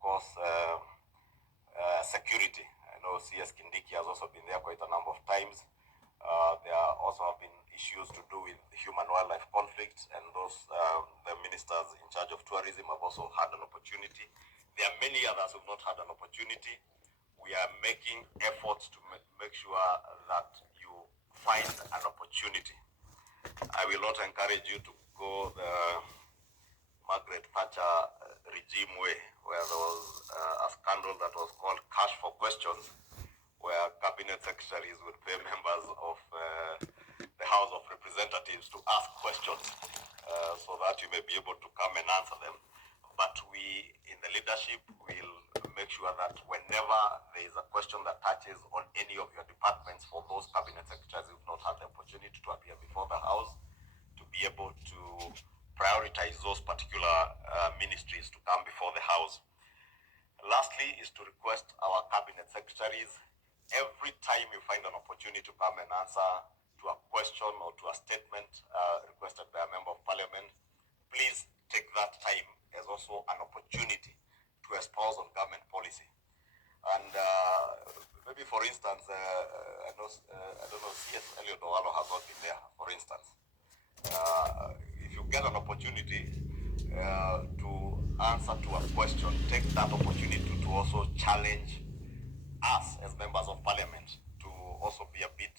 course, security. I know CS Kindiki has also been there quite a number of times. There also have been issues to do with human-wildlife conflicts, and those the ministers in charge of tourism have also had an opportunity. There are many others who have not had an opportunity. We are making efforts to make sure that you find an opportunity. I will not encourage you to go the Margaret Thatcher regime way, where there was a scandal that was called cash for questions, where cabinet secretaries would pay members of the House of Representatives to ask questions so that you may be able to come and answer them. But we, in the leadership, will make sure that whenever there is a question that touches on any of your departments, for those cabinet secretaries who have not had the opportunity to appear before the House, to be able to prioritize those particular ministries to come before the House. Lastly is to request our cabinet secretaries, every time you find an opportunity to come and answer to a question or to a statement requested by a member of parliament, please take that time as also an opportunity to espouse on government policy. And maybe, for instance, I don't know, CS Elliot Owalo has not been there, for instance. If you get an opportunity to answer to a question, take that opportunity to also challenge us as members of parliament to also be a bit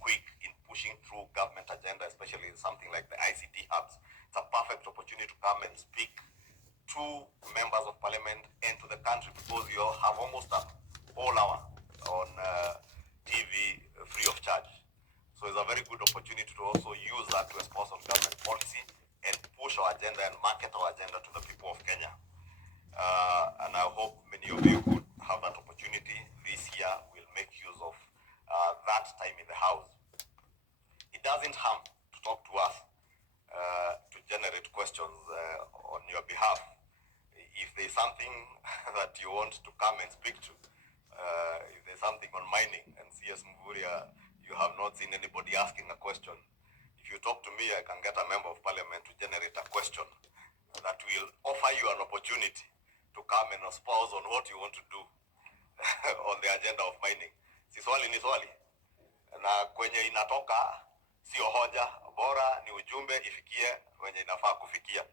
quick in pushing through government agenda, especially something like the ICT hubs. It's a perfect opportunity to come and speak to members of parliament and to the country, because you have almost a whole hour on TV free of charge. So it's a very good opportunity to also use that to espouse on government policy and push our agenda and market our agenda to the people of Kenya. And I hope many of you would have that opportunity this year. We'll make use of that time in the House. It doesn't harm to talk to us, to generate questions on your behalf. If there's something that you want to come and speak to, if there's something on mining, and CS Mvuria, you have not seen anybody asking a question. If you talk to me, I can get a member of parliament to generate a question that will offer you an opportunity to come and espouse on what you want to do on the agenda of mining. Si swali ni swali. Na kwenye inatoka, sio hoja, bora ni ujumbe ifikie kwenye inafaa kufikia.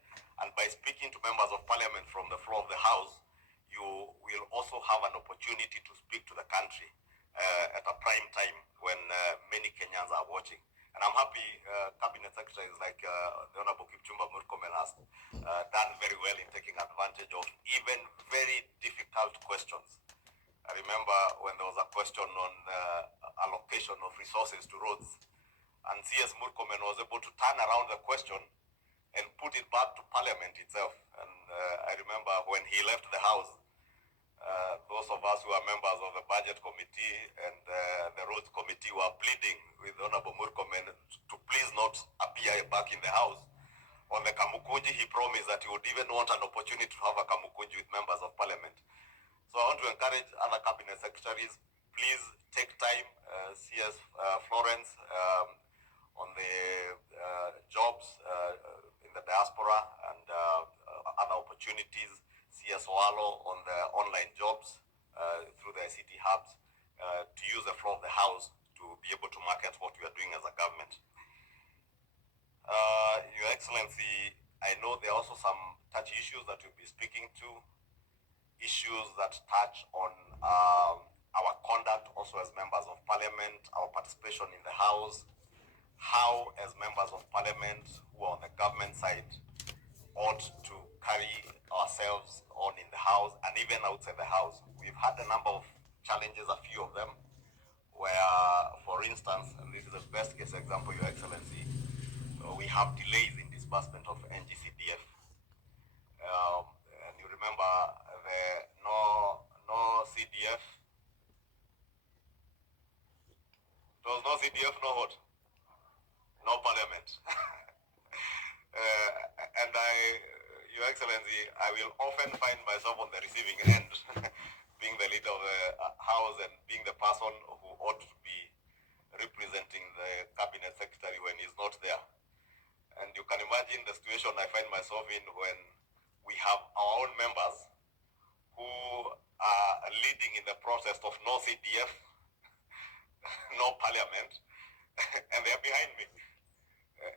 And by speaking to members of parliament from the floor of the House, you will also have an opportunity to speak to the country at a prime time when many Kenyans are watching. And I'm happy cabinet secretaries like the Honorable Kipchumba Murkomen has done very well in taking advantage of even very difficult questions. I remember when there was a question on allocation of resources to roads, and CS Murkomen was able to turn around the question and put it back to Parliament itself. And I remember when he left the House, those of us who are members of the Budget Committee and the Roads Committee were pleading with Honorable Murkomen to please not appear back in the House. On the Kamukunji, he promised that he would even want an opportunity to have a Kamukunji with members of Parliament. So I want to encourage other cabinet secretaries, please take time, CS Florence on the jobs in the diaspora and other opportunities, CS Owalo on the online jobs through the ICT hubs, to use the floor of the House to be able to market what we are doing as a government. Your Excellency, I know there are also some touchy issues that we'll be speaking to, issues that touch on our conduct also as members of parliament, our participation in the House, how as members of parliament who are on the government side ought to carry ourselves on in the House and even outside the House. We've had a number of challenges, a few of them, where, for instance, and this is the best case example, Your Excellency, we have delays in disbursement of NGCDF. And you remember the no CDF. There was no CDF, no what? No parliament. And Your Excellency, I will often find myself on the receiving end, being the leader of the House and being the person who ought to be representing the cabinet secretary when he's not there. And you can imagine the situation I find myself in when we have our own members who leading in the process of no CDF, no parliament, and they're behind me.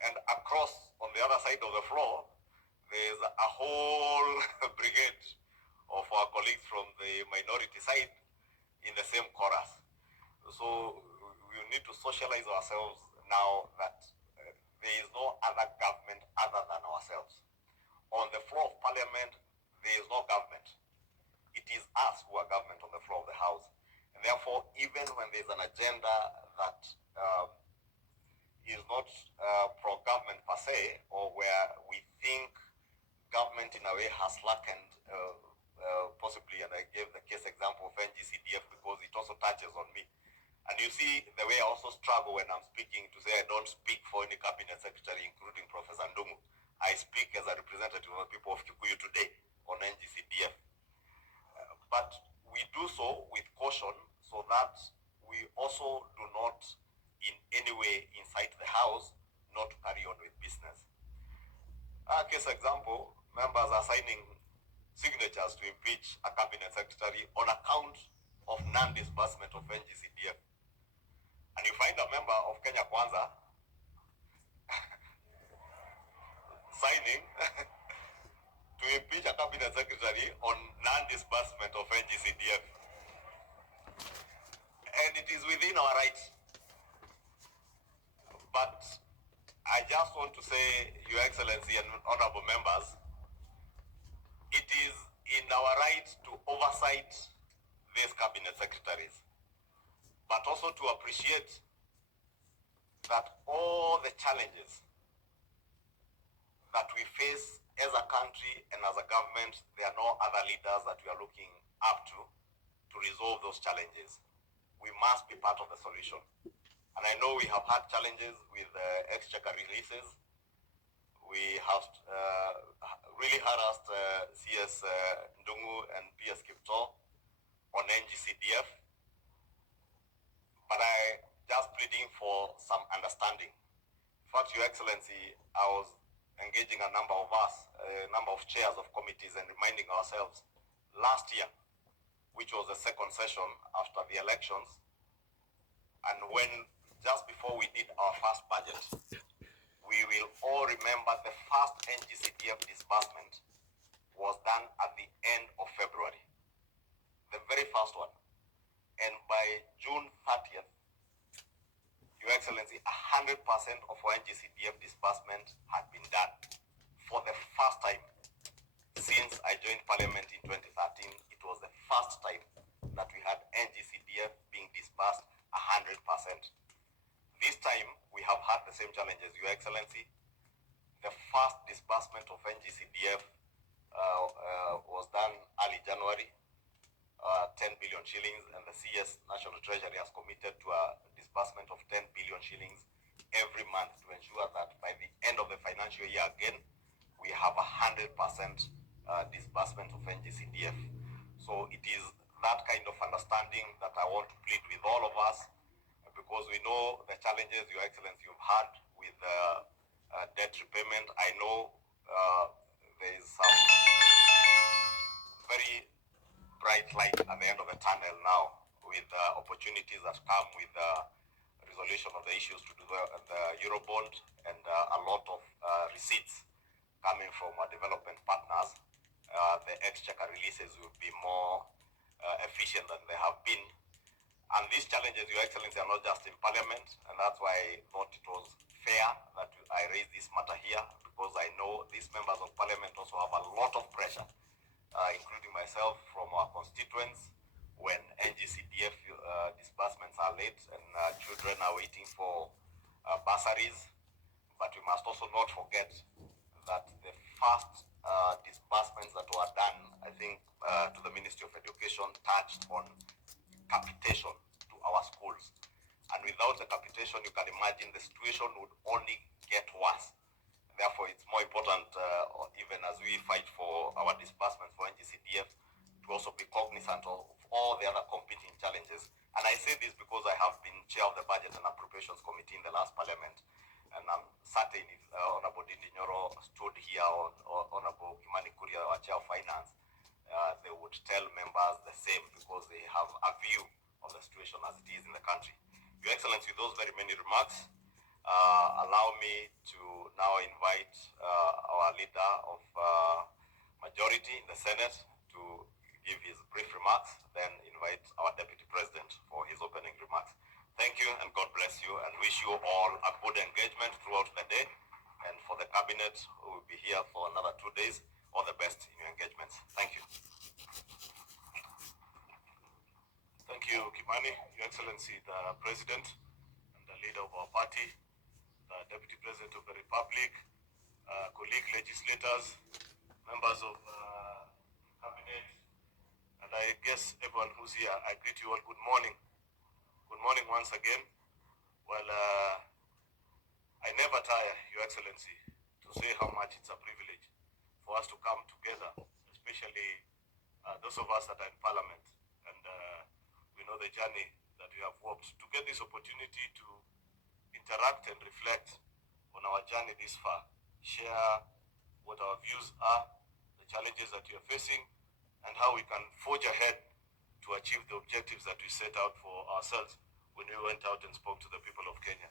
And across, on the other side of the floor, there's a whole brigade of our colleagues from the minority side in the same chorus. So we need to socialize ourselves now that there is no other government other than ourselves. On the floor of parliament, there is no government. It is us who are government on the floor of the house. And therefore, even when there's an agenda that is not pro-government per se, or where we think government in a way has slackened, possibly, and I gave the case example of NGCDF because it also touches on me. And you see the way I also struggle when I'm speaking to say I don't speak for any cabinet secretary, including Professor Ndungu. I speak as a representative of the people of Kikuyu today on NGCDF. But we do so with caution so that we also do not in any way incite the House not to carry on with business. Case example, members are signing signatures to impeach a cabinet secretary on account of non-disbursement of NGCDF. And you find a member of Kenya Kwanza signing to impeach a cabinet secretary on non-disbursement of NGCDF. And it is within our rights. But I just want to say, Your Excellency and honorable members, it is in our right to oversight these cabinet secretaries, but also to appreciate that all the challenges that we face as a country and as a government, there are no other leaders that we are looking up to resolve those challenges. We must be part of the solution. And I know we have had challenges with exchequer releases. We have really harassed CS Ndungu and PS Kipto on NGCDF. But I just pleading for some understanding. In fact, Your Excellency, I was engaging a number of us, a number of chairs of committees, and reminding ourselves last year, which was the second session after the elections, and when just before we did our first budget, we will all remember the first NGCDF disbursement was done at the end of February, the very first one. And by June 30th, Your Excellency, 100% of our NGCDF disbursement had been done for the first time since I joined Parliament in 2013. It was the first time that we had NGCDF being disbursed 100%. This time, we have had the same challenges, Your Excellency. The first disbursement of NGCDF was done early January, 10 billion shillings, and the CS National Treasury has committed to a disbursement of 10 billion shillings every month to ensure that by the end of the financial year again, we have 100% disbursement of NGCDF. So it is that kind of understanding that I want to plead with all of us, because we know the challenges, Your Excellency, you've had with debt repayment. I know there is some very bright light at the end of the tunnel now with opportunities that come with resolution of the issues to do the Eurobond and a lot of receipts coming from our development partners. The exchequer releases will be more efficient than they have been. And these challenges, Your Excellency, are not just in Parliament, and that's why I thought it was fair that I raise this matter here, because I know these members of Parliament also have a lot of pressure, including myself, from our constituents, when NGCDF disbursements are late and children are waiting for bursaries. But we must also not forget that the first disbursements that were done, I think, to the Ministry of Education touched on capitation to our schools. And without the capitation, you can imagine the situation would only get worse. Therefore, it's more important, even as we fight for our disbursements for NGCDF, to also be cognizant of all the other competing challenges. And I say this because I have been chair of the Budget and Appropriations Committee in the last Parliament. And I'm certain if Honorable Dindi Nyoro stood here, or Honorable Kimani Kuria, our Chair of Finance, they would tell members the same because they have a view of the situation as it is in the country. Your Excellency, with those very many remarks, allow me to now invite our leader of majority in the Senate to give his brief remarks, then invite our Deputy President for his opening remarks. Thank you and God bless you, and wish you all a good engagement throughout the day. And for the cabinet who will be here for another 2 days, all the best in your engagements. Thank you. Thank you, Kimani. Your Excellency, the President and the leader of our party, the Deputy President of the Republic, colleague legislators, members of cabinet, and I guess everyone who's here, I greet you all good morning. Good morning once again. Well, I never tire, Your Excellency, to say how much it's a privilege for us to come together, especially those of us that are in Parliament. And we know the journey that we have walked to get this opportunity to interact and reflect on our journey this far, share what our views are, the challenges that we are facing, and how we can forge ahead to achieve the objectives that we set out for ourselves when we went out and spoke to the people of Kenya.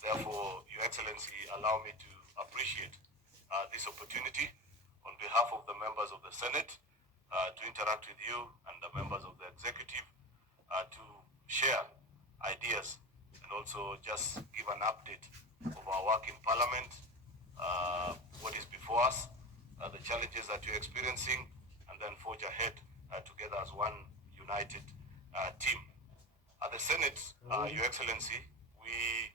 Therefore, Your Excellency, allow me to appreciate this opportunity on behalf of the members of the Senate to interact with you and the members of the executive to share ideas and also just give an update of our work in Parliament, what is before us, the challenges that you're experiencing, and then forge ahead together as one united team. At the Senate, Your Excellency, we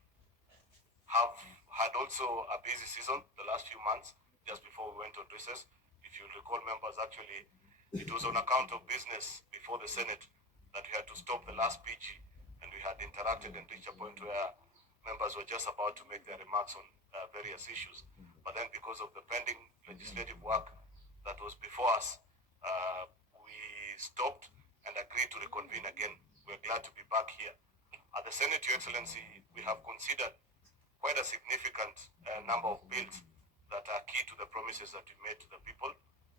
have had also a busy season the last few months, just before we went on recess. If you recall, members, actually, it was on account of business before the Senate that we had to stop the last PG, and we had interacted and reached a point where members were just about to make their remarks on various issues. But then because of the pending legislative work that was before us, we stopped and agreed to reconvene again. We're glad to be back here. At the Senate, Your Excellency, we have considered quite a significant number of bills that are key to the promises that we made to the people.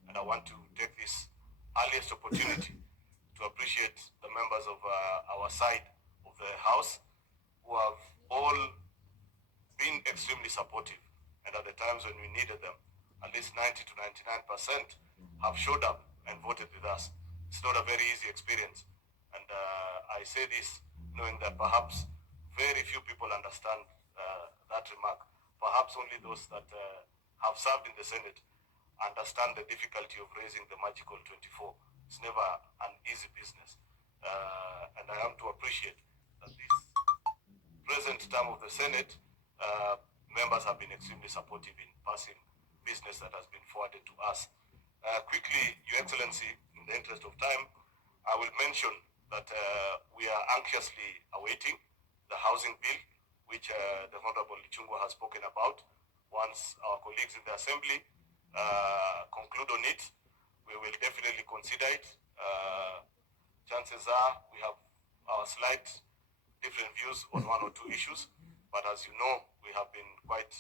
And I want to take this earliest opportunity to appreciate the members of our side of the House who have all been extremely supportive. And at the times when we needed them, at least 90 to 99% have showed up and voted with us. It's not a very easy experience. And I say this knowing that perhaps very few people understand that remark. Perhaps only those that have served in the Senate understand the difficulty of raising the magical 24. It's never an easy business. And I am to appreciate that this present term of the Senate, members have been extremely supportive in passing business that has been forwarded to us. Quickly, Your Excellency, in the interest of time, I will mention that we are anxiously awaiting the housing bill, which the Honorable Lichungwa has spoken about. Once our colleagues in the Assembly conclude on it, we will definitely consider it. Chances are we have our slight different views on one or two issues, but as you know, we have been quite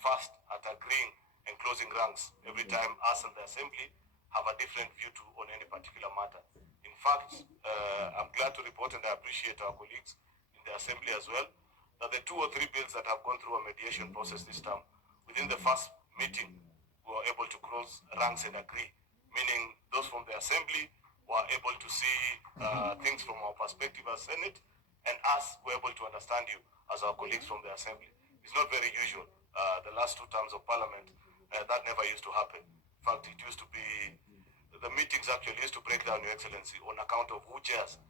fast at agreeing and closing ranks every time us and the Assembly have a different view on any particular matter. In fact, I'm glad to report, and I appreciate our colleagues in the Assembly as well, that the 2 or 3 bills that have gone through a mediation process this time, within the first meeting, we were able to close ranks and agree, meaning those from the Assembly were able to see things from our perspective as Senate, and us were able to understand you as our colleagues from the Assembly. It's not very usual. The last 2 terms of Parliament, that never used to happen. In fact, it used to be, the meetings actually used to break down, Your Excellency, on account of who chairs.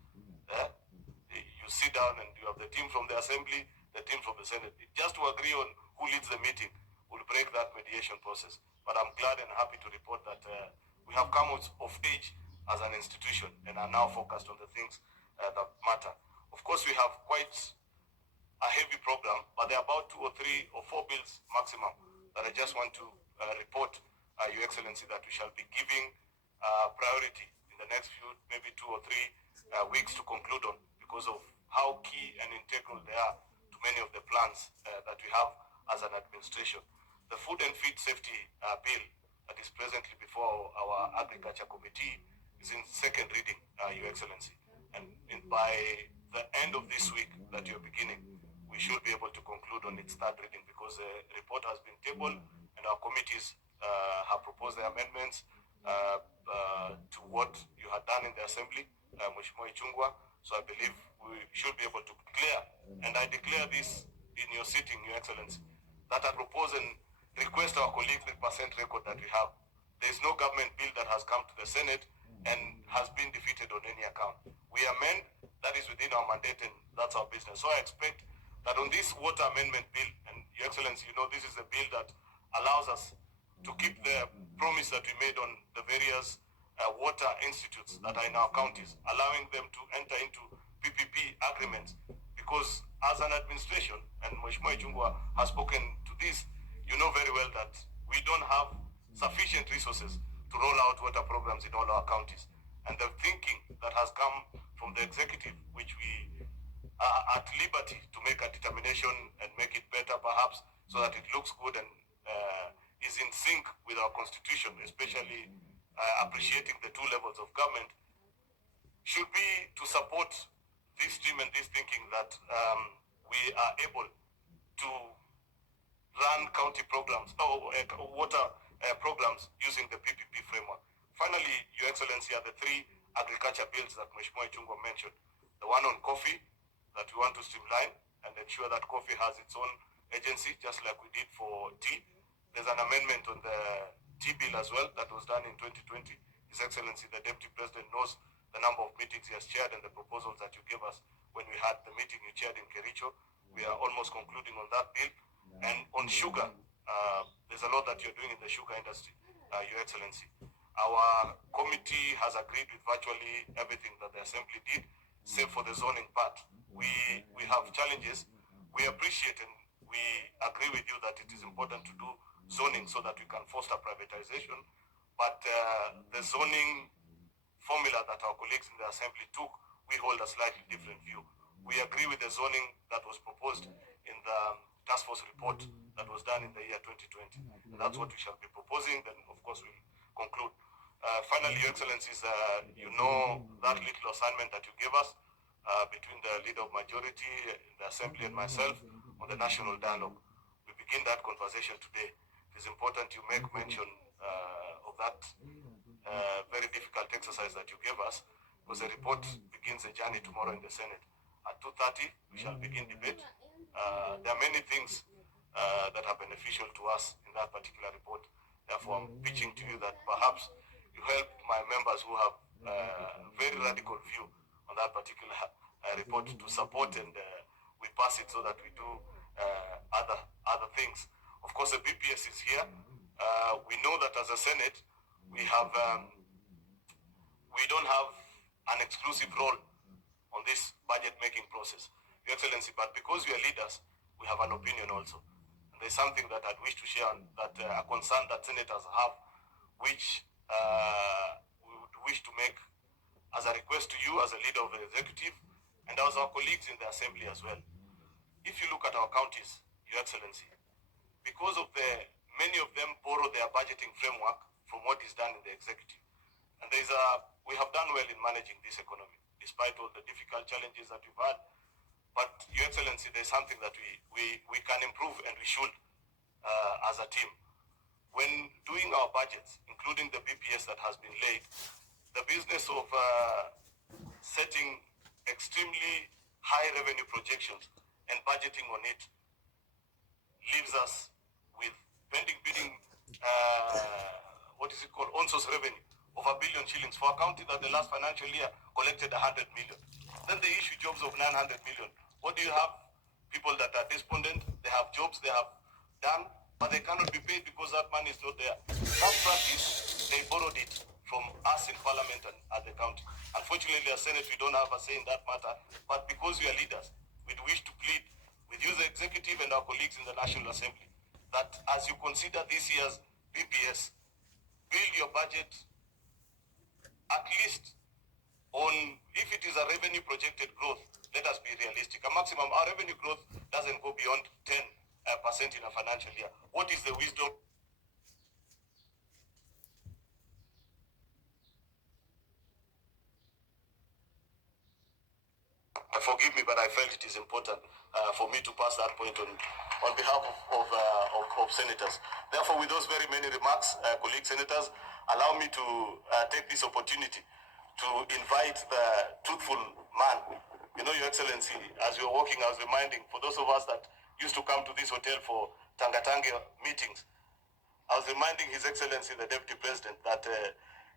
You sit down and you have the team from the Assembly, the team from the Senate. Just to agree on who leads the meeting will break that mediation process. But I'm glad and happy to report that we have come out of age as an institution and are now focused on the things that matter. Of course, we have quite a heavy program, but there are about 2 or 3 or 4 bills maximum that I just want to report, Your Excellency, that we shall be giving priority in the next few, maybe 2 or 3 weeks to conclude on, because of how key and integral they are to many of the plans that we have as an administration. The Food and Feed Safety Bill that is presently before our Agriculture Committee is in second reading, Your Excellency. And by the end of this week that you're beginning, we should be able to conclude on its third reading, because the report has been tabled and our committees have proposed the amendments to what you had done in the Assembly, Mheshimiwa Ichung'wah. So I believe we should be able to declare, and I declare this in your sitting, Your Excellency, that I propose and request our colleagues the percent record that we have. There is no government bill that has come to the Senate and has been defeated on any account. We amend, that is within our mandate, and that's our business. So I expect that on this water amendment bill, and Your Excellency, you know, this is a bill that allows us to keep the promise that we made on the various water institutes that are in our counties, allowing them to enter into PPP agreements. Because as an administration, and Mheshimiwa Ichung'wah has spoken to this, you know very well that we don't have sufficient resources to roll out water programs in all our counties. And the thinking that has come from the executive, which we are at liberty to make a determination and make it better perhaps, so that it looks good and is in sync with our constitution, especially appreciating the two levels of government, should be to support this stream and this thinking that we are able to run county programs or water programs using the PPP framework. Finally, Your Excellency, are the three agriculture bills that Mheshimiwa Ichung'wah mentioned. The one on coffee, that we want to streamline and ensure that coffee has its own agency, just like we did for tea. There's an amendment on the tea bill as well that was done in 2020. His Excellency, the Deputy President, knows the number of meetings he has chaired and the proposals that you gave us when we had the meeting you chaired in Kericho. We are almost concluding on that bill. And on sugar, there's a lot that you're doing in the sugar industry, Your Excellency. Our committee has agreed with virtually everything that the Assembly did, save for the zoning part. We have challenges. We appreciate and we agree with you that it is important to do zoning so that we can foster privatization. But the zoning formula that our colleagues in the Assembly took, we hold a slightly different view. We agree with the zoning that was proposed in the task force report that was done in the year 2020. And that's what we shall be proposing. Then, of course, we'll conclude. Finally, Your Excellencies, you know that little assignment that you gave us between the leader of majority in the Assembly and myself on the national dialogue. We begin that conversation today. It is important you make mention of that very difficult exercise that you gave us, because the report begins the journey tomorrow in the Senate. At 2:30, we shall begin debate. There are many things that are beneficial to us in that particular report. Therefore, I'm pitching to you that perhaps you help my members who have very radical view on that particular report to support, and we pass it so that we do other things. Of course, the BPS is here. We know that as a Senate, we don't have an exclusive role on this budget-making process, Your Excellency, but because we are leaders, we have an opinion also. And there's something that I'd wish to share, that a concern that senators have, which we would wish to make as a request to you as a leader of the executive and as our colleagues in the Assembly as well. If you look at our counties, Your Excellency, because of many of them borrow their budgeting framework from what is done in the executive. And we have done well in managing this economy, despite all the difficult challenges that we've had. But Your Excellency, there's something that we can improve, and we should as a team. When doing our budgets, including the BPS that has been laid, the business of setting extremely high revenue projections and budgeting on it leaves us with pending bidding, on-source revenue of 1 billion shillings for a county that the last financial year collected 100 million. Then they issue jobs of 900 million. What do you have? People that are despondent, they have jobs they have done, but they cannot be paid because that money is not there. That practice, they borrowed it from us in Parliament and at the county. Unfortunately, as Senate, we don't have a say in that matter, but because we are leaders, we wish to plead with you, the executive, and our colleagues in the National Assembly, that as you consider this year's BPS, build your budget at least on, if it is a revenue projected growth, let us be realistic. A maximum, our revenue growth doesn't go beyond 10% in a financial year. What is the wisdom Forgive me, but I felt it is important for me to pass that point on behalf of senators. Therefore, with those very many remarks, colleague senators, allow me to take this opportunity to invite the truthful man. You know, Your Excellency, as you were walking, I was reminding, for those of us that used to come to this hotel for Tangatange meetings, I was reminding His Excellency, the Deputy President, that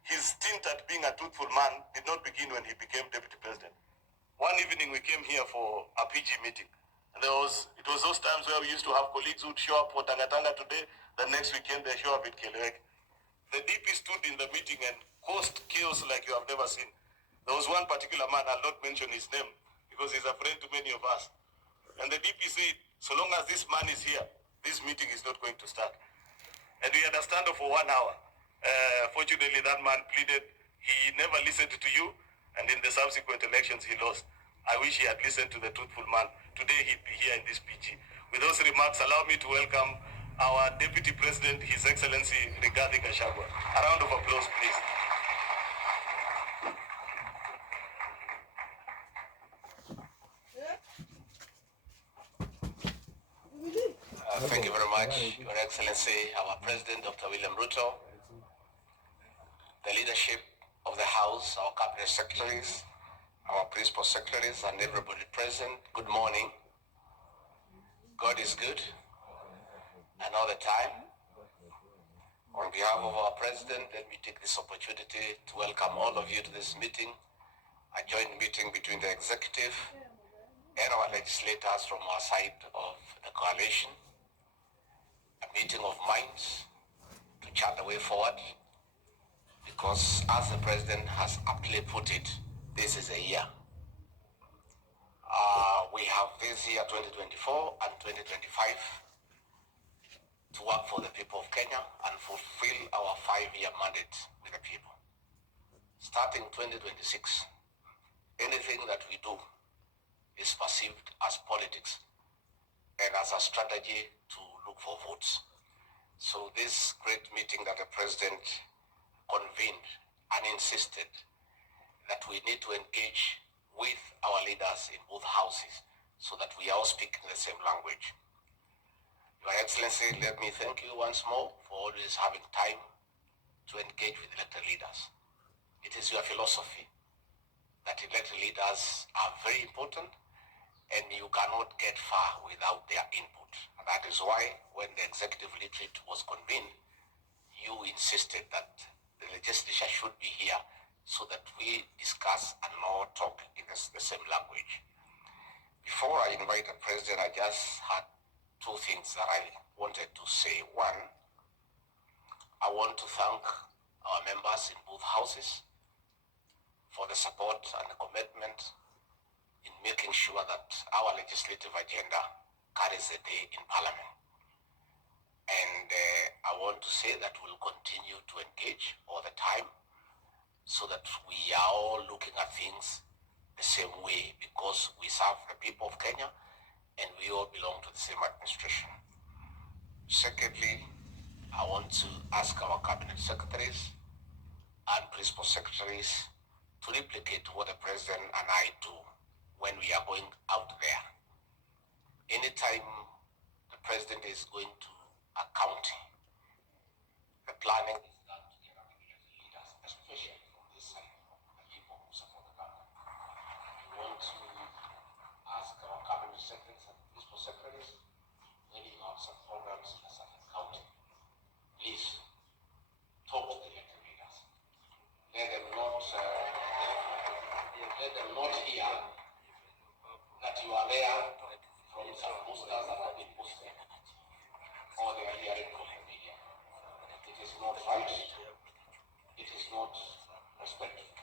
his stint at being a truthful man did not begin when he became Deputy President. One evening we came here for a PG meeting. And it was those times where we used to have colleagues who would show up for Tangatanga today, the next weekend they show up in Kelewek. The DP stood in the meeting and caused chaos like you have never seen. There was one particular man, I'll not mention his name, because he's a friend to many of us. And the DP said, so long as this man is here, this meeting is not going to start. And we had a standoff for 1 hour. Fortunately, that man pleaded. He never listened to you, and in the subsequent elections, he lost. I wish he had listened to the truthful man. Today, he'd be here in this PG. With those remarks, allow me to welcome our Deputy President, His Excellency Rigathi Gachagua. A round of applause, please. Thank you very much, Your Excellency, our President, Dr. William Ruto, the leadership of the House, our Cabinet Secretaries, our Principal Secretaries, and everybody present. Good morning. God is good, and all the time. On behalf of our President, let me take this opportunity to welcome all of you to this meeting, a joint meeting between the executive and our legislators from our side of the coalition, a meeting of minds to chart the way forward, because as the President has aptly put it, this is a year. We have this year 2024 and 2025 to work for the people of Kenya and fulfill our 5-year mandate with the people. Starting 2026, anything that we do is perceived as politics and as a strategy to look for votes. So this great meeting that the President convened and insisted that we need to engage with our leaders in both houses so that we all speak the same language. Your Excellency, let me thank you once more for always having time to engage with elected leaders. It is your philosophy that elected leaders are very important and you cannot get far without their input. And that is why when the executive retreat was convened, you insisted that the legislature should be here so that we discuss and not talk in the same language. Before I invite the President, I just had two things that I wanted to say. One, I want to thank our members in both houses for the support and the commitment in making sure that our legislative agenda carries the day in Parliament. And I want to say that we'll continue to engage all the time so that we are all looking at things the same way, because we serve the people of Kenya and we all belong to the same administration. Secondly, I want to ask our Cabinet Secretaries and Principal Secretaries to replicate what the President and I do when we are going out there. Anytime the President is going to a county, the planning is done together with the leaders, especially from this side, the people who support the government. We want to ask our Cabinet Secretaries and Principal Secretaries, when you have some programs in a certain county, please talk to the elected leaders. Let them not hear that you are there from some posters that have been posted, or they are hearing from the media. It is not right. It is not respectful.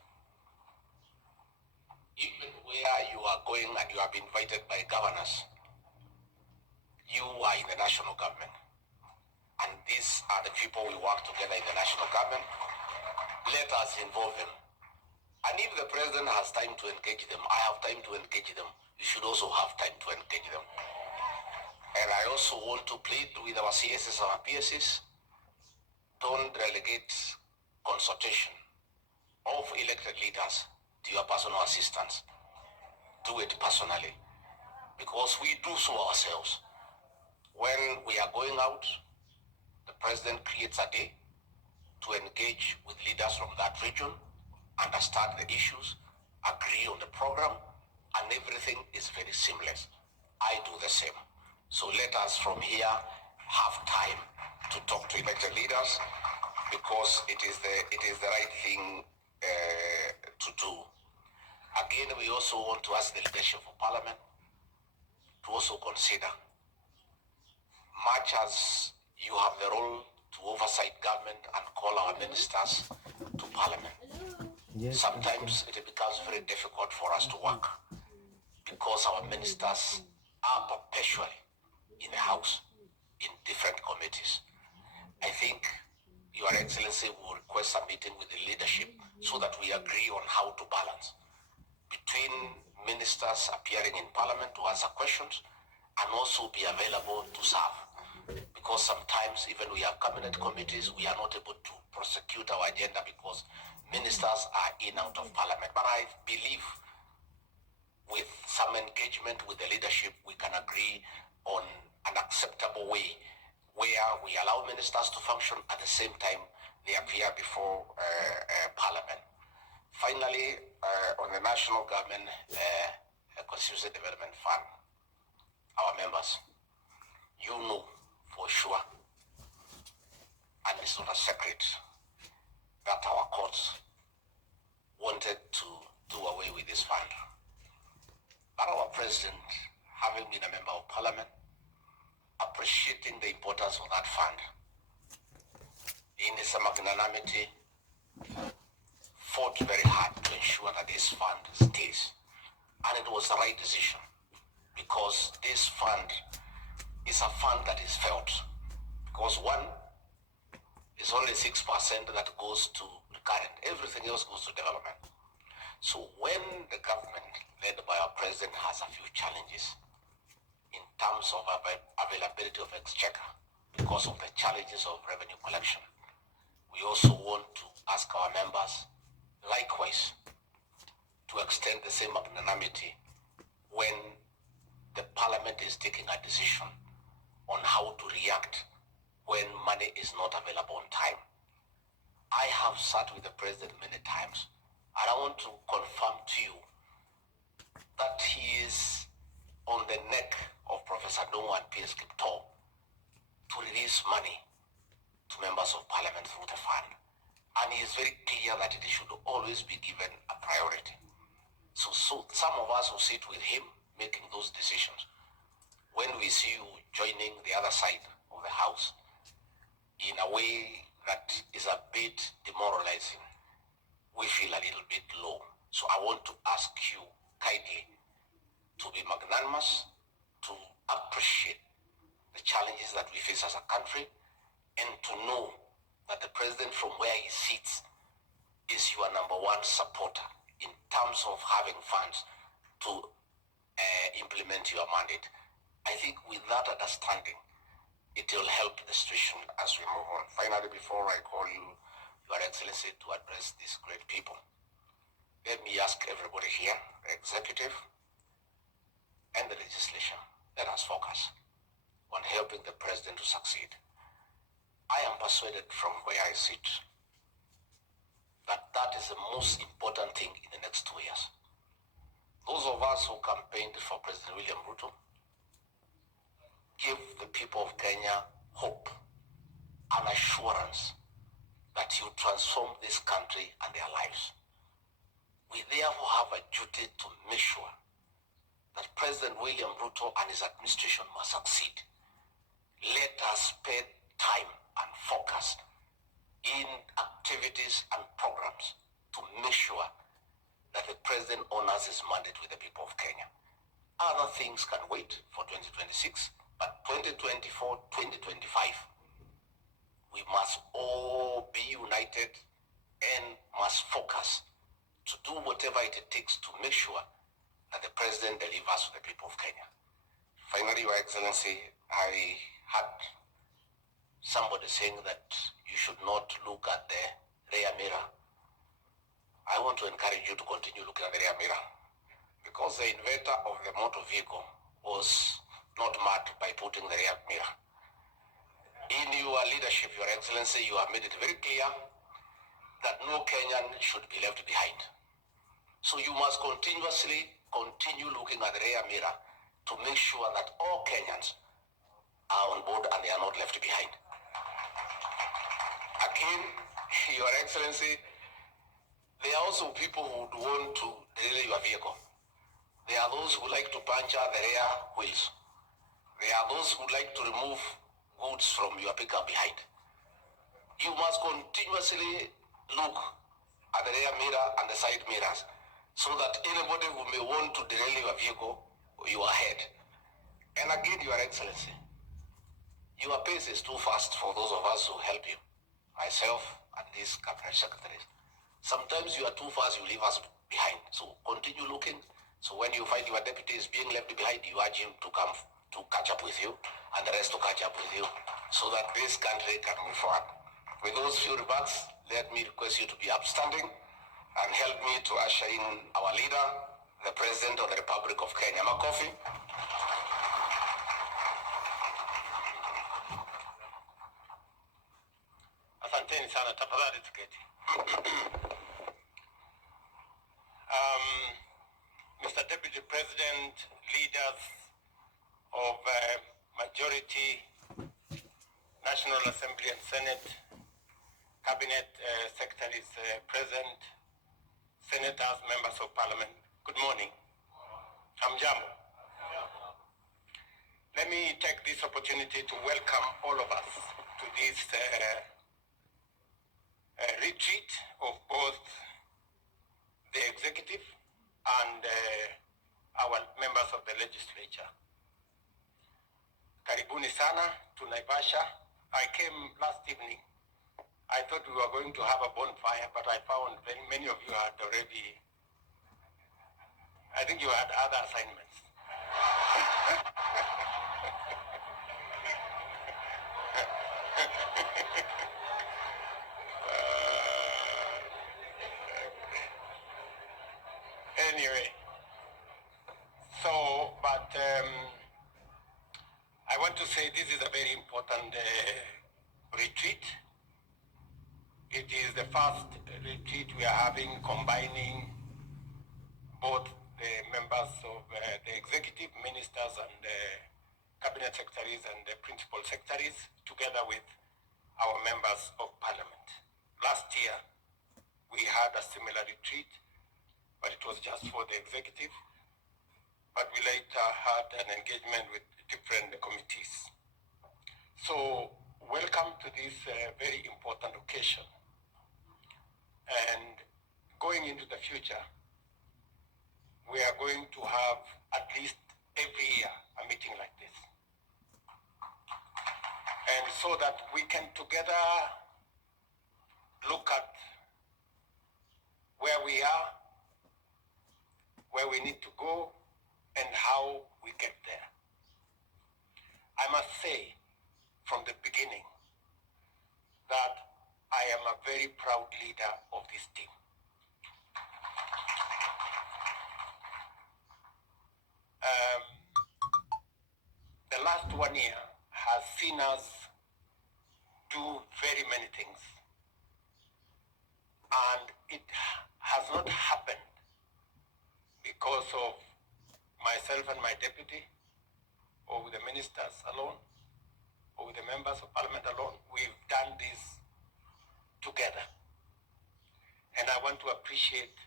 Even where you are going and you have been invited by governors, you are in the national government. And these are the people we work together in the national government. Let us involve them. And if the President has time to engage them, I have time to engage them, you should also have time to engage them. And I also want to plead with our CSS and our PSS, don't relegate consultation of elected leaders to your personal assistants. do it personally, because we do so ourselves. When we are going out, the president creates a day to engage with leaders from that region, understand the issues, agree on the program, and everything is very seamless. I do the same. So let us from here have time to talk to elected leaders, because it is the right thing to do. Again, we also want to ask the leadership of Parliament to also consider, much as you have the role to oversight government and call our ministers to Parliament, sometimes it becomes very difficult for us to work because our ministers are perpetually in the House, in different committees. I think Your Excellency will request a meeting with the leadership so that we agree on how to balance between ministers appearing in Parliament to answer questions and also be available to serve. Because sometimes even we have cabinet committees, we are not able to prosecute our agenda because ministers are in out of Parliament. But I believe with some engagement with the leadership, we can agree on an acceptable way where we allow ministers to function at the same time they appear before Parliament. Finally, on the National Government Constituency Development Fund, our members, you know for sure, and it's not a secret, that our courts wanted to do away with this fund. But our president, having been a member of Parliament, appreciating the importance of that fund, in his magnanimity, fought very hard to ensure that this fund stays. And it was the right decision, because this fund is a fund that is felt. Because one, is only 6% that goes to recurrent. Everything else goes to development. So when the government, led by our president, has a few challenges in terms of availability of exchequer because of the challenges of revenue collection, we also want to ask our members, likewise, to extend the same magnanimity when the Parliament is taking a decision on how to react when money is not available on time. I have sat with the president many times, and I want to confirm to you that he is on the neck of Professor Noah and P.S. Kipto to release money to members of Parliament through the fund. And he is very clear that it should always be given a priority. So some of us who sit with him making those decisions, when we see you joining the other side of the House in a way that is a bit demoralizing, we feel a little bit low. So I want to ask you kindly to be magnanimous, to appreciate the challenges that we face as a country, and to know that the president from where he sits is your number one supporter in terms of having funds to implement your mandate. I think with that understanding, it will help the situation as we move on. Finally, before I call you, Your Excellency, to address these great people, let me ask everybody here, the executive and the legislation, let us focus on helping the president to succeed. I am persuaded from where I sit that that is the most important thing in the next 2 years. Those of us who campaigned for President William Ruto give the people of Kenya hope and assurance that he will transform this country and their lives. We therefore have a duty to make sure that President William Ruto and his administration must succeed. Let us spend time and focus in activities and programs to make sure that the president honors his mandate with the people of Kenya. Other things can wait for 2026, but 2024, 2025, we must all be united and must focus to do whatever it takes to make sure that the president delivers to the people of Kenya. Finally, Your Excellency, I had somebody saying that you should not look at the rear mirror. I want to encourage you to continue looking at the rear mirror, because the inventor of the motor vehicle was not mad by putting the rear mirror. In your leadership, Your Excellency, you have made it very clear that no Kenyan should be left behind. So you must continue looking at the rear mirror to make sure that all Kenyans are on board and they are not left behind. Again, Your Excellency, there are also people who would want to derail your vehicle. There are those who like to puncture the rear wheels. There are those who like to remove goods from your pickup behind. You must continuously look at the rear mirror and the side mirrors so that anybody who may want to derail your vehicle, you are ahead. And again, Your Excellency, your pace is too fast for those of us who help you, myself and these cabinet secretaries. Sometimes you are too fast, you leave us behind. So continue looking. So when you find your deputy is being left behind, you urge him to come to catch up with you and the rest to catch up with you so that this country can move forward. With those few remarks, let me request you to be upstanding and help me to usher in our leader, the President of the Republic of Kenya. Makofi. Asanteni sana, tafadhali tuketi. Mr. Deputy President, leaders of majority, National Assembly and Senate, Cabinet secretaries present, senators, members of parliament, good morning. Hamjambo. Let me take this opportunity to welcome all of us to this retreat of both the executive and our members of the legislature. Karibuni sana to Naivasha. I came last evening. I thought we were going to have a bonfire, but I found many of you had already, I think you had other assignments. Anyway, so, but I want to say this is a very important retreat. It is the first retreat we are having combining both the members of the executive, ministers and cabinet secretaries and the principal secretaries together with our members of parliament. Last year, we had a similar retreat, but it was just for the executive. But we later had an engagement with different committees. So welcome to this very important occasion. And going into the future, we are going to have at least every year a meeting like this. And so that we can together look at where we are, where we need to go, and how we get there. I must say from the beginning that I am a very proud leader of this team. The last 1 year has seen us do very many things. And it has not happened because of myself and my deputy, or with the ministers alone, or with the members of parliament alone. We've done this together. And I want to appreciate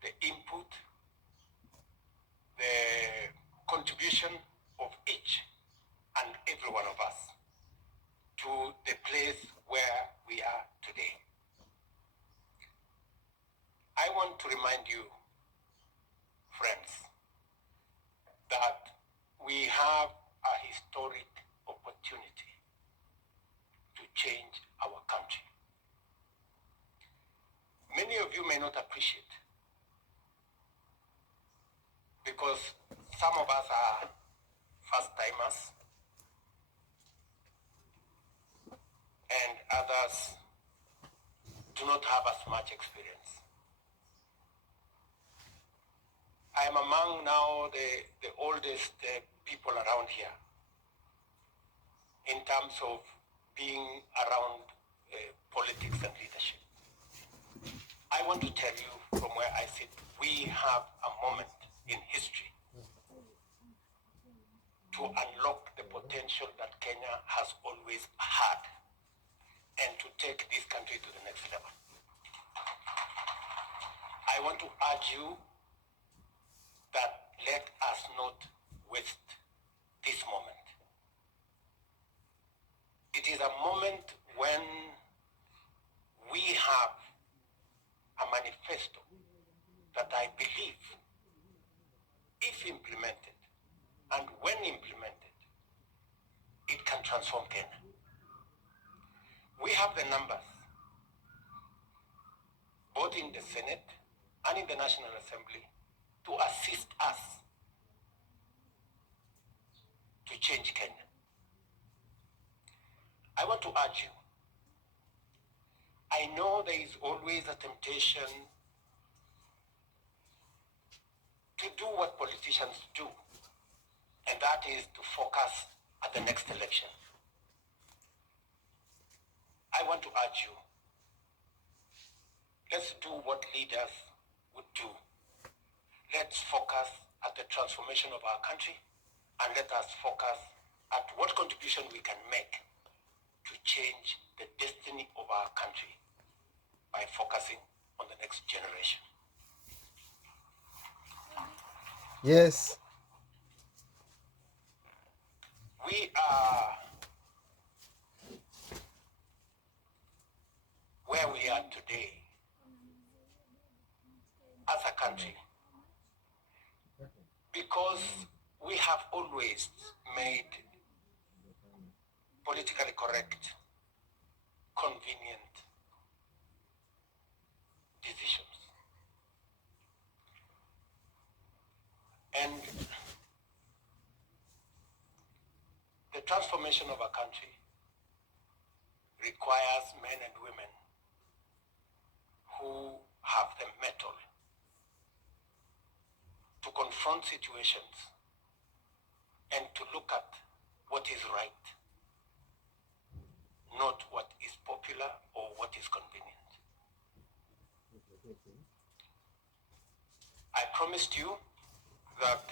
the input, the contribution of each and every one of us to the place where we are today. I want to remind you, friends, that we have a historic opportunity to change our country. Many of you may not appreciate, because some of us are first-timers and others do not have as much experience. I am among now the oldest people around here in terms of being around politics and leadership. I want to tell you from where I sit, we have a moment in history to unlock the potential that Kenya has always had and to take this country to the next level. I want to urge you that let us not waste this moment. It is a moment when we have a manifesto that I believe, if implemented and when implemented, it can transform Kenya. We have the numbers, both in the Senate and in the National Assembly, to assist us to change Kenya. I want to urge you, I know there is always a temptation to do what politicians do, and that is to focus at the next election. I want to urge you, let's do what leaders would do. Let's focus at the transformation of our country, and let us focus at what contribution we can make to change the destiny of our country by focusing on the next generation. Yes. We are where we are today as a country because we have always made politically correct, convenient decisions. And the transformation of a country requires men and women who have the mettle to confront situations and to look at what is right, not what is popular or what is convenient. I promised you that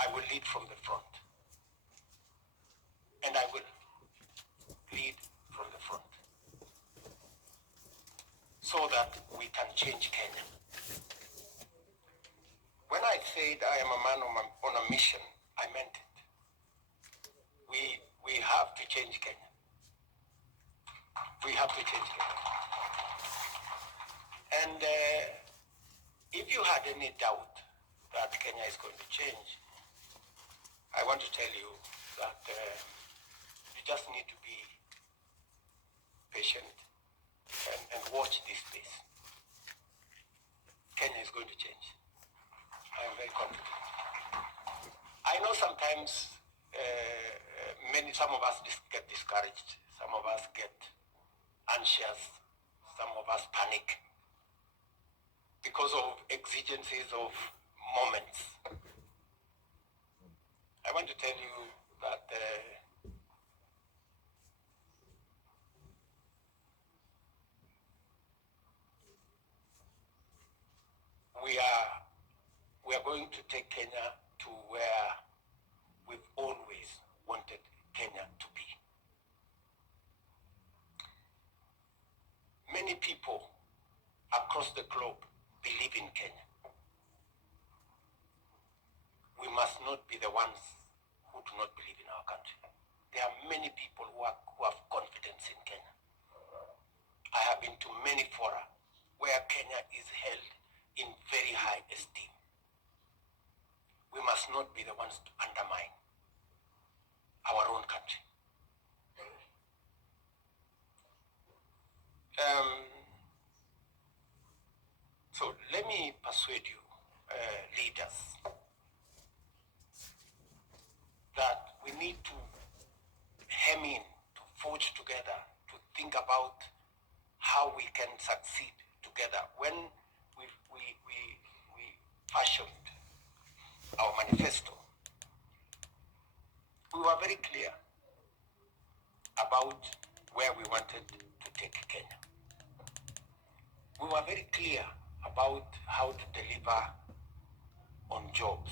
I will lead from the front. And I will lead from the front so that we can change Kenya. When I said I am a man on a mission, I meant it. We have to change Kenya. We have to change Kenya. And if you had any doubt that Kenya is going to change, I want to tell you that you just need to be patient and watch this space. Kenya is going to change. I am very confident. I know sometimes some of us get discouraged, some of us get anxious, some of us panic because of exigencies of moments. I want to tell you that we are going to take Kenya to where we've always wanted Kenya to be. Many people across the globe believe in Kenya. We must not be the ones who do not believe in our country. There are many people who have confidence in Kenya. I have been to many fora where Kenya is held in very high esteem. We must not be the ones to undermine our own country. So let me persuade you, leaders, that we need to hem in, to forge together, to think about how we can succeed together. When we fashion wanted to take Kenya. We were very clear about how to deliver on jobs.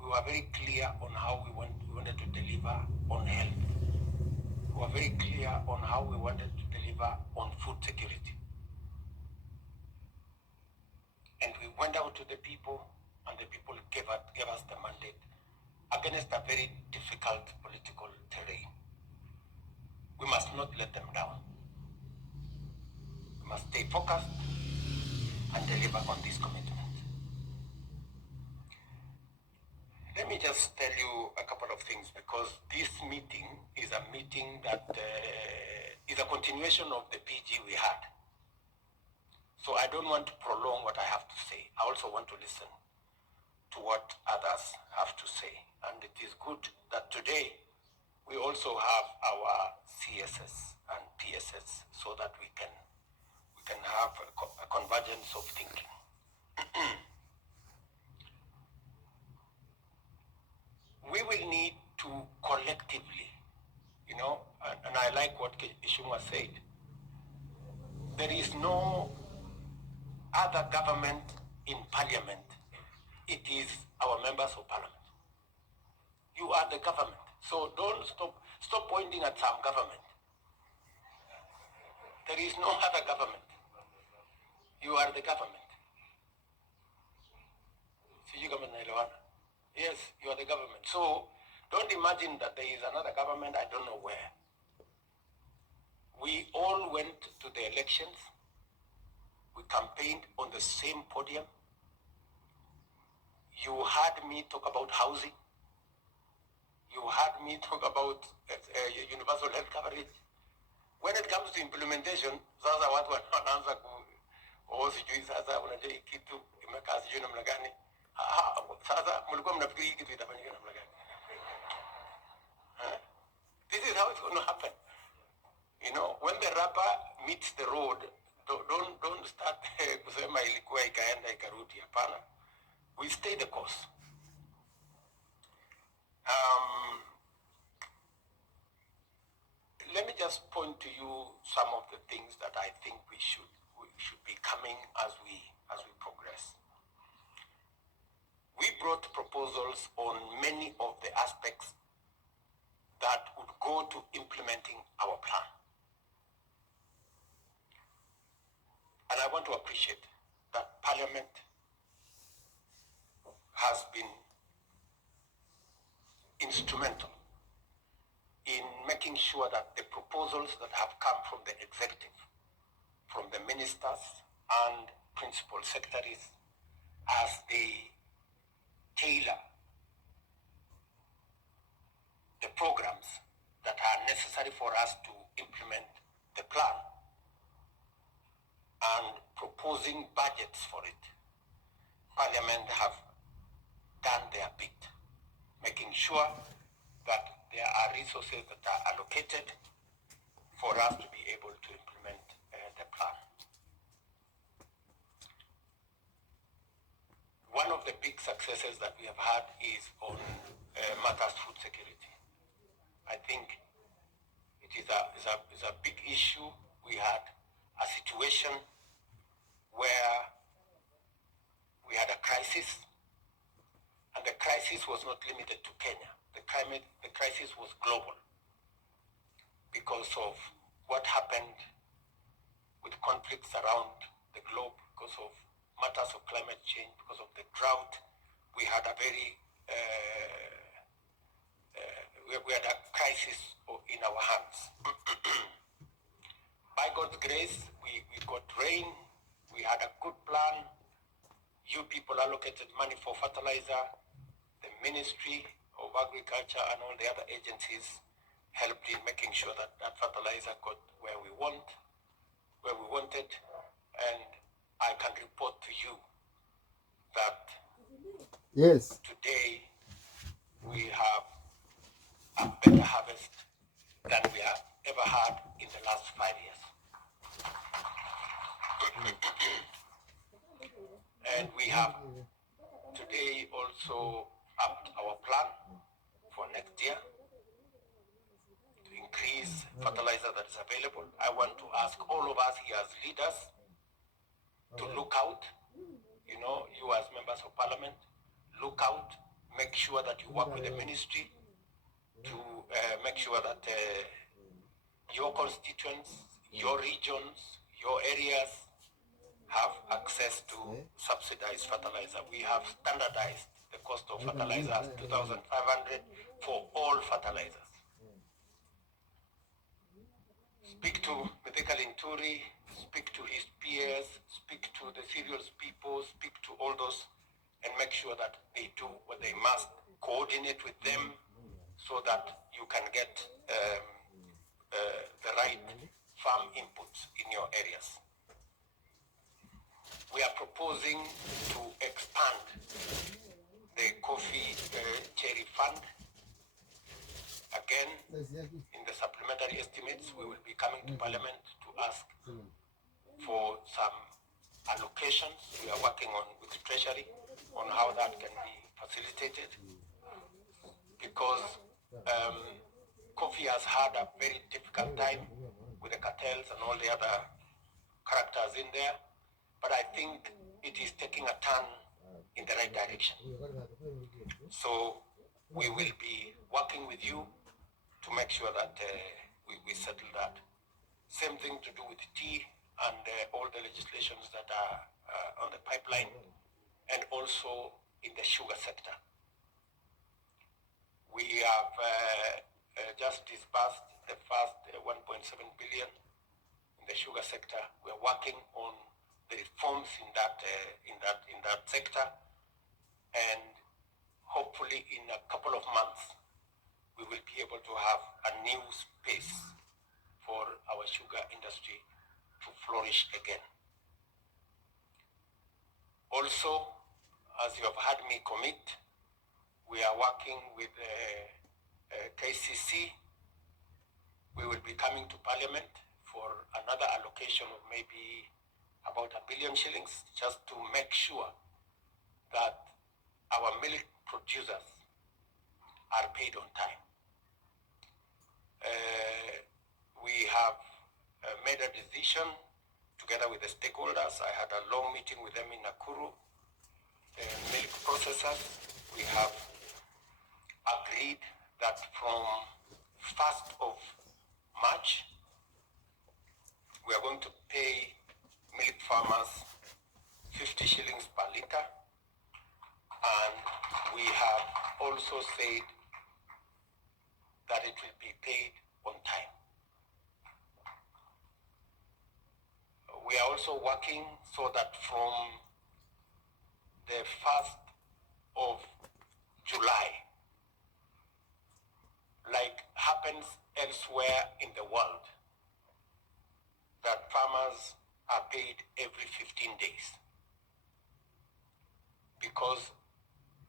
We were very clear on how we wanted to deliver on health. We were very clear on how we wanted to deliver on food security. And we went out to the people, and the people gave us the mandate against a very difficult political terrain. We must not let them down. We must stay focused and deliver on this commitment. Let me just tell you a couple of things, because this meeting is a meeting that is a continuation of the PG we had. So I don't want to prolong what I have to say. I also want to listen to what others have to say. And it is good that today we also have our CSS and PSS so that we can have a convergence of thinking. We will need to collectively, and I like what Ishuma said, there is no other government in parliament. It is our members of parliament. You are the government. So don't stop pointing at some government. There is no other government. You are the government. Yes, you are the government. So don't imagine that there is another government, I don't know where. We all went to the elections. We campaigned on the same podium. You heard me talk about housing. You heard me talk about universal health coverage. When it comes to implementation, sasa watu wanaanza sijui sasa unajua kitu imekaa sijui namna gani. Sasa mlikuwa mnafikiri hii kitu itafanyika namna gani? This is how it's going to happen. When the rubber meets the road, don't start kusema ilikuwa ikaenda ikarudi. Hapana. We stay the course. Let me just point to you some of the things that I think we should be coming as we progress. We brought proposals on many of the aspects that would go to implementing our plan. And I want to appreciate that Parliament has been instrumental in making sure that the proposals that have come from the executive, from the ministers and principal secretaries, as they tailor the programs that are necessary for us to implement the plan and proposing budgets for it, Parliament have done their bit, making sure that there are resources that are allocated for us to be able to implement the plan. One of the big successes that we have had is on matters food security. I think it is a big issue. We had a situation where we had a crisis, and the crisis was not limited to Kenya. The crisis was global because of what happened with conflicts around the globe, because of matters of climate change, because of the drought. We had a we had a crisis in our hands. By God's grace, we got rain. We had a good plan. You people allocated money for fertilizer. The Ministry of Agriculture and all the other agencies helped in making sure that that fertilizer got where we wanted. And I can report to you that yes, today we have a better harvest than we have ever had in the last 5 years. And we have today also upped our plan for next year to increase fertilizer that is available. I want to ask all of us here as leaders to look out. You know, you as members of parliament, look out, make sure that you work with the ministry to make sure that your constituents, your regions, your areas have access to subsidized fertilizer. We have standardized the cost of fertilizer as 2,500 for all fertilizers. Speak to Mithika Linturi, speak to his peers, speak to the cereals people, speak to all those, and make sure that they do what they must, coordinate with them so that you can get the right farm inputs in your areas. We are proposing to expand the coffee cherry fund. Again, in the supplementary estimates, we will be coming to Parliament to ask for some allocations. We are working on with the Treasury on how that can be facilitated, because coffee has had a very difficult time with the cartels and all the other characters in there. But I think it is taking a turn in the right direction. So we will be working with you to make sure that we settle that. Same thing to do with tea and all the legislations that are on the pipeline, and also in the sugar sector. We have just disbursed the first 1.7 billion in the sugar sector. We are working on the reforms in that sector, and hopefully in a couple of months we will be able to have a new space for our sugar industry to flourish again. Also, as you have heard me commit, we are working with KCC. We will be coming to Parliament for another allocation of maybe about 1 billion shillings, just to make sure that our milk producers are paid on time. We have made a decision together with the stakeholders. I had a long meeting with them in Nakuru. The milk processors, we have agreed that from 1st of March, we are going to pay milk farmers 50 shillings per litre, and we have also said that it will be paid on time. We are also working so that from the 1st of July, like happens elsewhere in the world, that farmers are paid every 15 days. Because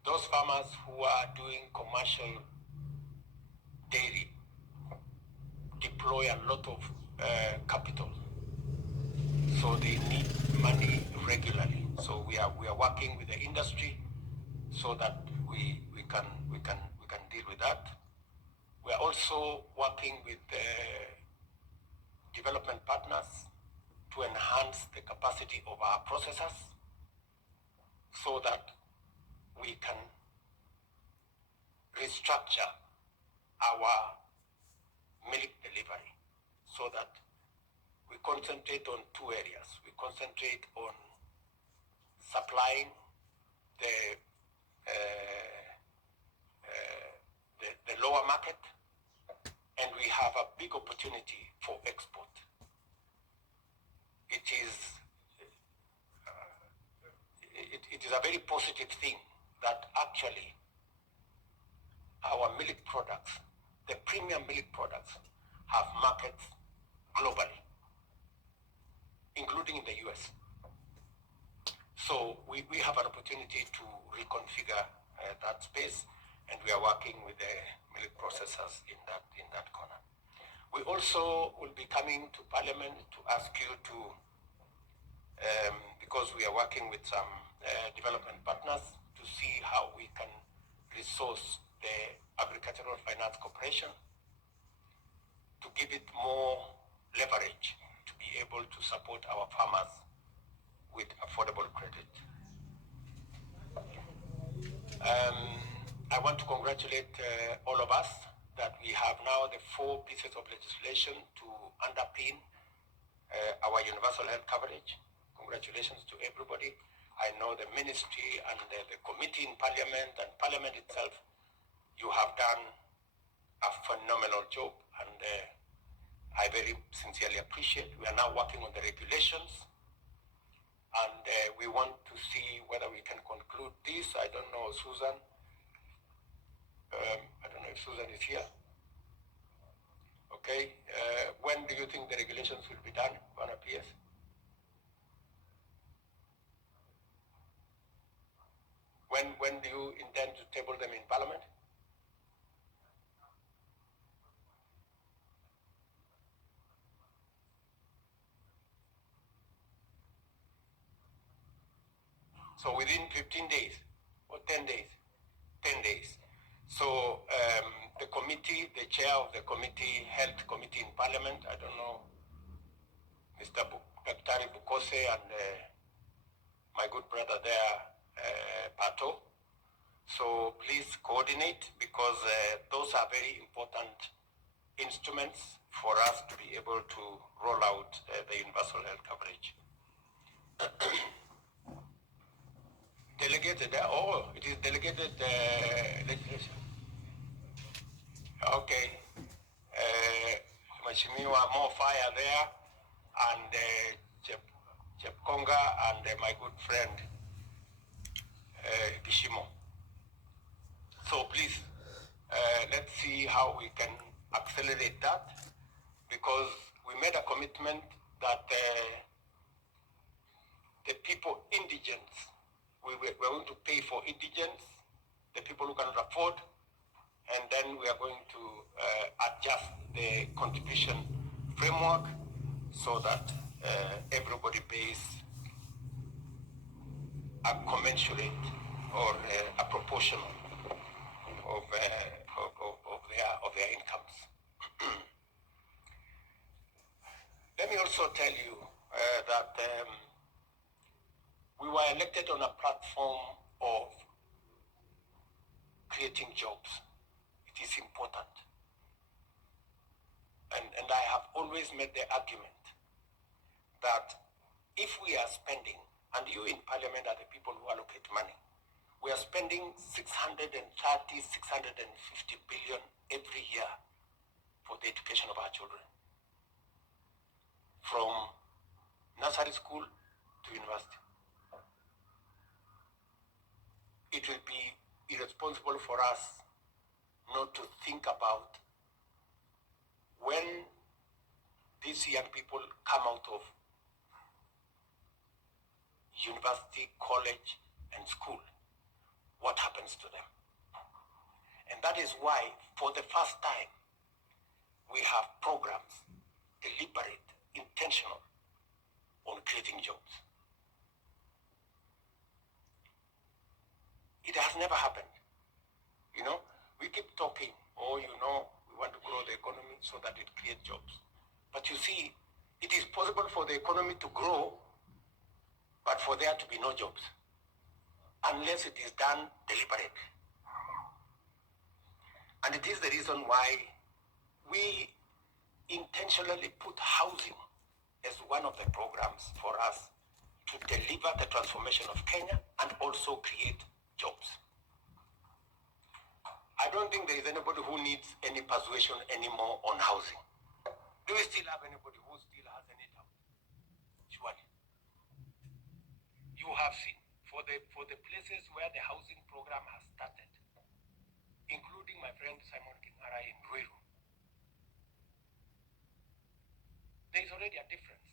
those farmers who are doing commercial dairy deploy a lot of capital, so they need money regularly. So we are working with the industry so that we can deal with that. We are also working with development partners to enhance the capacity of our processors so that we can restructure our milk delivery so that we concentrate on two areas. We concentrate on supplying the lower market, and we have a big opportunity for export. It is a very positive thing that actually our milk products, the premium milk products, have markets globally, including in the US. So we have an opportunity to reconfigure that space, and we are working with the milk processors in that corner. We also will be coming to Parliament to ask you to, because we are working with some development partners, to see how we can resource the Agricultural Finance Corporation give it more leverage to be able to support our farmers with affordable credit. I want to congratulate all of us that we have now the 4 pieces of legislation to underpin our universal health coverage. Congratulations to everybody. I know the ministry and the committee in Parliament and Parliament itself, you have done a phenomenal job, and I very sincerely appreciate. We are now working on the regulations, and we want to see whether we can conclude this. I don't know, Susan. I don't know if Susan is here. Okay. When do you think the regulations will be done, Bwana PS? When do you intend to table them in Parliament? So within 15 days or 10 days? 10 days. So the committee, the chair of the committee, health committee in Parliament, I don't know, Mr. Daktari Bukose and my good brother there, Pato. So please coordinate, because those are very important instruments for us to be able to roll out the universal health coverage. Delegated, it is delegated legislation. Okay. Mheshimiwa, more fire there, and Chepkonga and my good friend Kishimo. So please, let's see how we can accelerate that, because we made a commitment that the people, indigents, we're going to pay for indigents, the people who cannot afford, and then we are going to adjust the contribution framework so that everybody pays a commensurate or a proportion of their incomes. Let me also tell you that we were elected on a platform of creating jobs. It is important. And I have always made the argument that if we are spending, and you in Parliament are the people who allocate money, we are spending 650 billion every year for the education of our children, from nursery school to university. It will be irresponsible for us not to think about when these young people come out of university, college, and school, what happens to them. And that is why, for the first time, we have programs, deliberate, intentional, on creating jobs. It has never happened. You know, we keep talking, we want to grow the economy so that it creates jobs. But you see, it is possible for the economy to grow, but for there to be no jobs, unless it is done deliberately. And it is the reason why we intentionally put housing as one of the programs for us to deliver the transformation of Kenya and also create jobs. I don't think there is anybody who needs any persuasion anymore on housing. Do we still have anybody who still has any doubt? Surely. You have seen, for the places where the housing program has started, including my friend Simon Kingara in Ruiru, there is already a difference.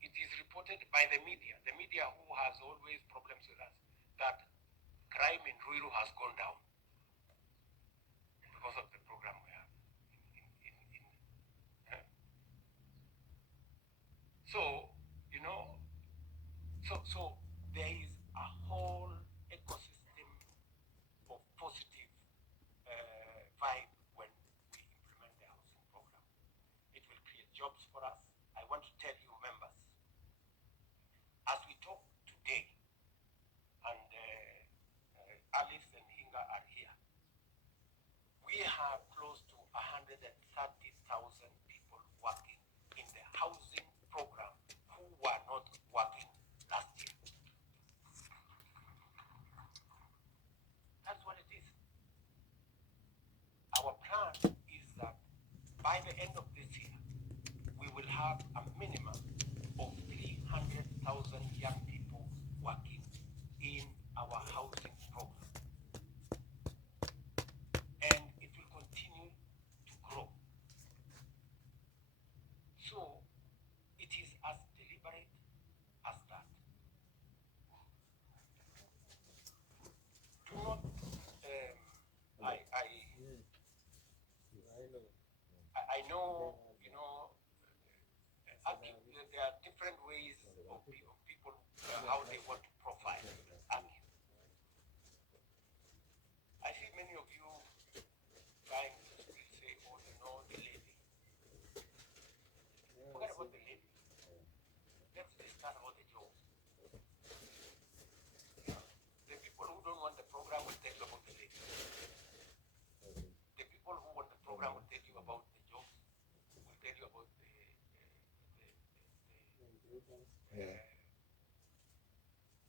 It is reported by the media who has always problems with us, that crime in Ruiru has gone down because of the program we have. So there is a whole ecosystem of positive vibe when we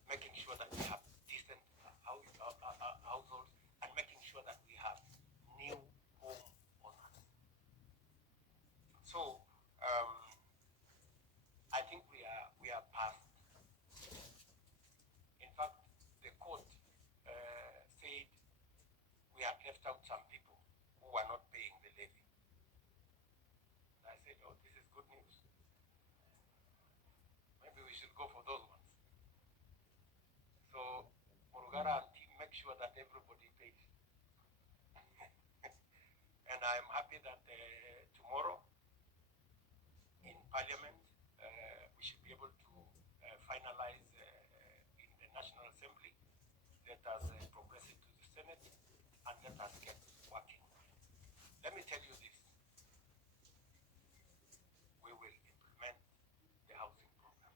making sure that we have decent households, and making sure that we have new home owners. So I think we are past. In fact, the court said we had left out some people who were not paying the levy. And I said, oh, this is good news. Maybe we should go for those ones. So Murugara and team make sure that everybody pays. And I'm happy that tomorrow in Parliament we should be able to finalize in the National Assembly. Let us progress it to the Senate and let us get working. Let me tell you this. We will implement the housing program.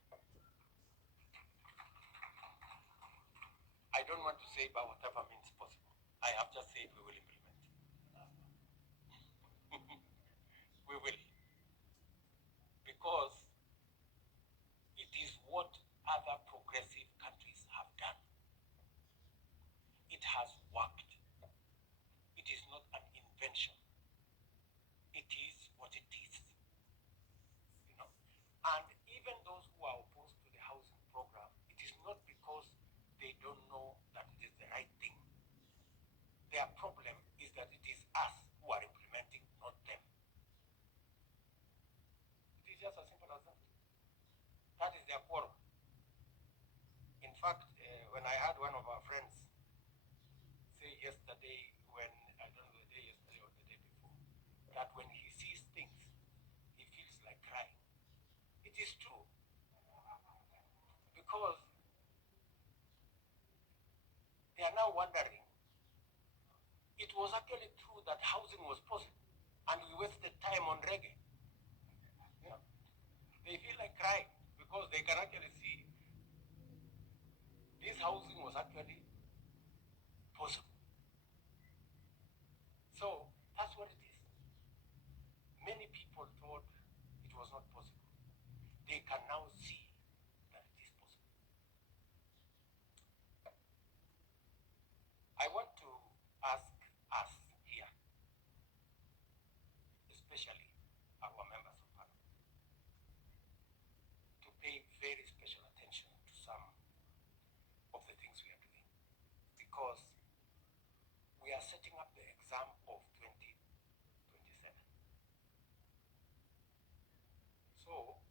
I don't want to say by whatever means possible. I have just said we will implement. We will. Because it is what other progressive countries have done. It has worked. It is not an invention. It is what it is. You know? And even those who are opposed to the housing program, it is not because they don't know that it is the right thing. Their problem is that it is us who are implementing, not them. It is just as simple as that. That is their quarrel. In fact, when I had one of our friends say yesterday, when, I don't know, the day yesterday or the day before, that when he sees things, he feels like crying. It is true. Because they are now wondering, it was actually true that housing was possible, and we wasted time on reggae. Yeah. They feel like crying because they can actually see this housing was actually possible. So that's what it is. Many people thought it was not possible. They can now see that it is possible. I want to ask us here, especially our members of parliament, to pay very special attention to some of the things we are doing, because we are setting up the exam of 2027. So